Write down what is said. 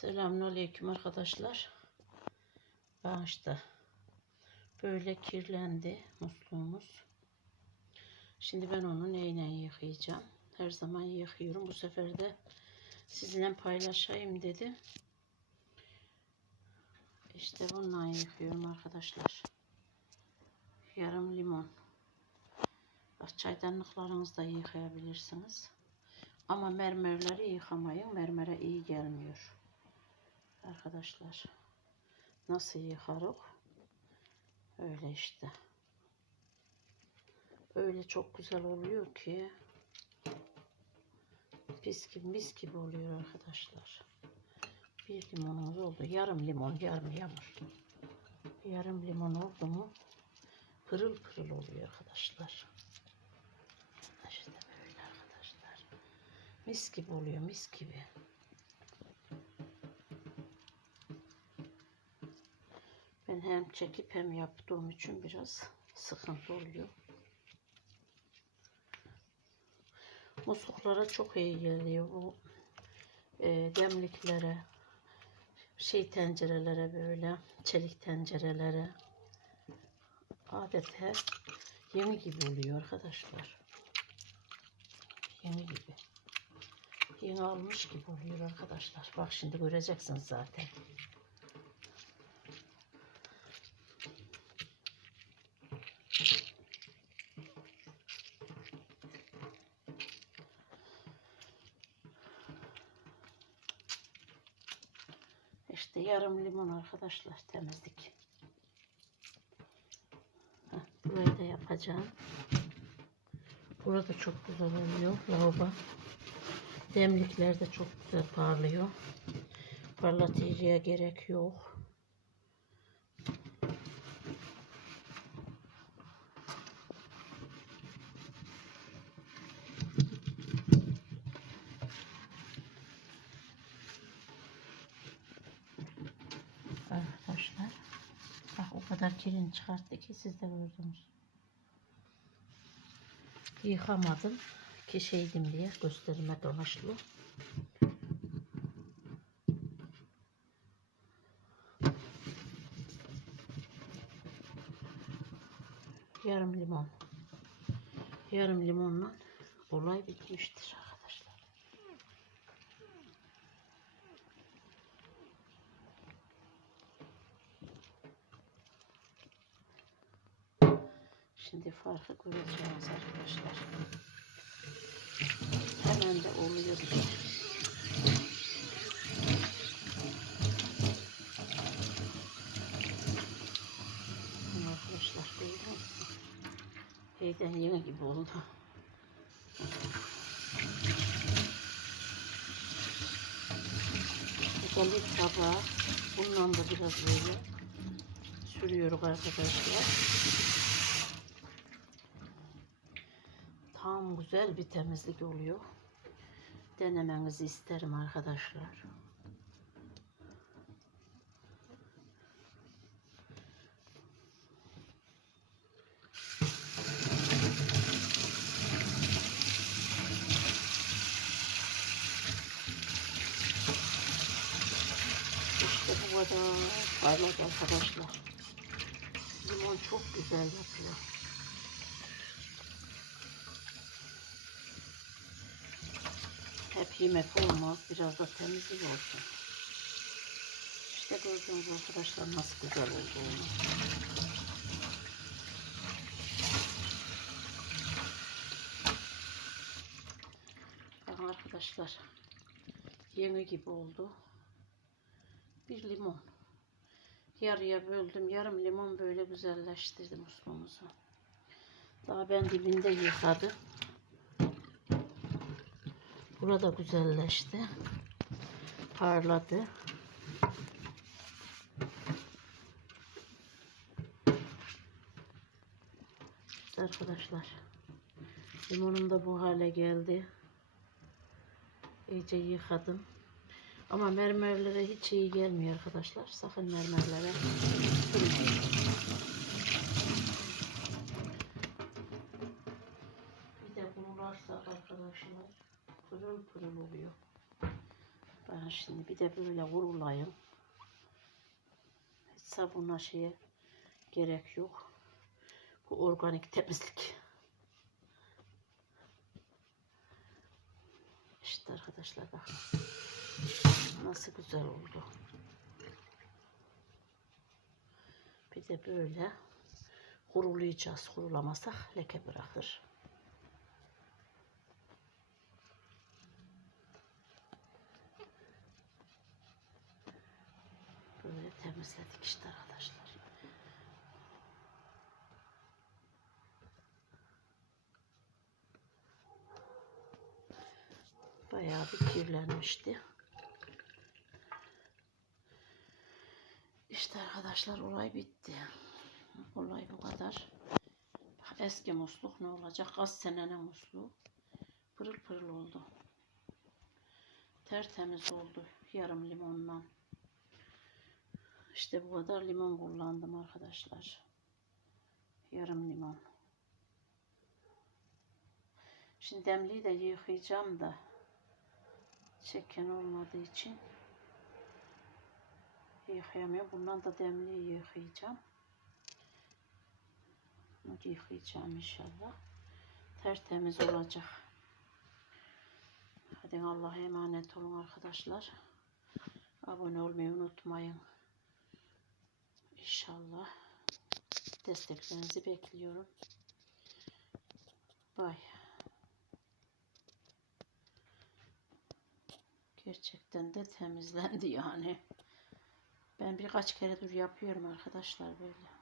Selamünaleyküm arkadaşlar. Bağışta böyle kirlendi musluğumuz. Şimdi ben onu neyle yıkayacağım? Her zaman yıkıyorum. Bu sefer de sizinle paylaşayım dedim. İşte bununla yıkıyorum arkadaşlar. Yarım limon. Bak çaydanlıklarınızda yıkayabilirsiniz. Ama mermerleri yıkamayın. Mermere iyi gelmiyor. Arkadaşlar. Nasıl yıkarık? Öyle işte. Öyle çok güzel oluyor ki. Pis gibi mis gibi oluyor arkadaşlar. Bir limonumuz oldu. Yarım limon, yarım yağmur. Yarım limon oldu mu pırıl pırıl oluyor arkadaşlar. İşte böyle arkadaşlar. Mis gibi oluyor, mis gibi. Hem çekip hem yaptığım için biraz sıkıntı oluyor. Musluklara çok iyi geliyor bu e, demliklere, şey tencerelere böyle, çelik tencerelere. Adeta yeni gibi oluyor arkadaşlar. Yeni gibi. Yeni almış gibi oluyor arkadaşlar. Bak şimdi göreceksiniz zaten. İşte yarım limon arkadaşlar temizlik. Heh, burayı da yapacağım. Burada çok güzel oluyor lavabo. Demlikler de çok güzel parlıyor. Parlatıcıya gerek yok. Arkadaşlar. Bak o kadar kirin çıkarttı ki siz de gördünüz. Yıkamadım ki şeydim diye gösterime dolaşlı. Yarım limon. Yarım limonla olay bitmiştir arkadaşlar. Şimdi farkı göreceğiz arkadaşlar. Hemen de oluyor. Arkadaşlar musunuz? Heyden yeni gibi oldu. Güzellik tabağı. Bundan da biraz böyle sürüyoruz arkadaşlar. Tam güzel bir temizlik oluyor. Denemenizi isterim arkadaşlar. Kadar parlak arkadaşlar. Limon çok güzel yapıyor. Hep yemek olmaz. Biraz da temizlik olsun. İşte gördüğünüz arkadaşlar nasıl güzel olduğunu. Bakın arkadaşlar. Yeni gibi oldu. Bir limon. Yarıya böldüm. Yarım limon böyle güzelleştirdim musluğumuzu. Daha ben dibinde yıkadım. Burada güzelleşti. Parladı. Arkadaşlar. Limonum da bu hale geldi. İyice yıkadım. Ama mermerlere hiç iyi gelmiyor arkadaşlar. Sakın mermerlere. Bir de kurularsa arkadaşlar pırıl pırıl oluyor. Ben şimdi bir de böyle vurulayım. Hiç sabunla şeye gerek yok. Bu organik temizlik. İşte arkadaşlar bakın. Nasıl güzel oldu. Bir de böyle kurulayacağız. Kurulamasak leke bırakır. Böyle temizledik işte arkadaşlar. Bayağı bir kirlenmişti. İşte arkadaşlar olay bitti. Olay bu kadar. Eski musluk ne olacak? Kaç senenin musluğu. Pırıl pırıl oldu. Tertemiz oldu. Yarım limonla. İşte bu kadar limon kullandım arkadaşlar. Yarım limon. Şimdi demliği de yıkayacağım da çeken olmadığı için yıkayamıyorum. Bundan da demliği yıkayacağım. Bunu yıkayacağım inşallah. Tertemiz olacak. Hadi Allah'a emanet olun arkadaşlar. Abone olmayı unutmayın. İnşallah desteklerinizi bekliyorum. Bay. Gerçekten de temizlendi yani. Ben birkaç kere dur yapıyorum arkadaşlar böyle.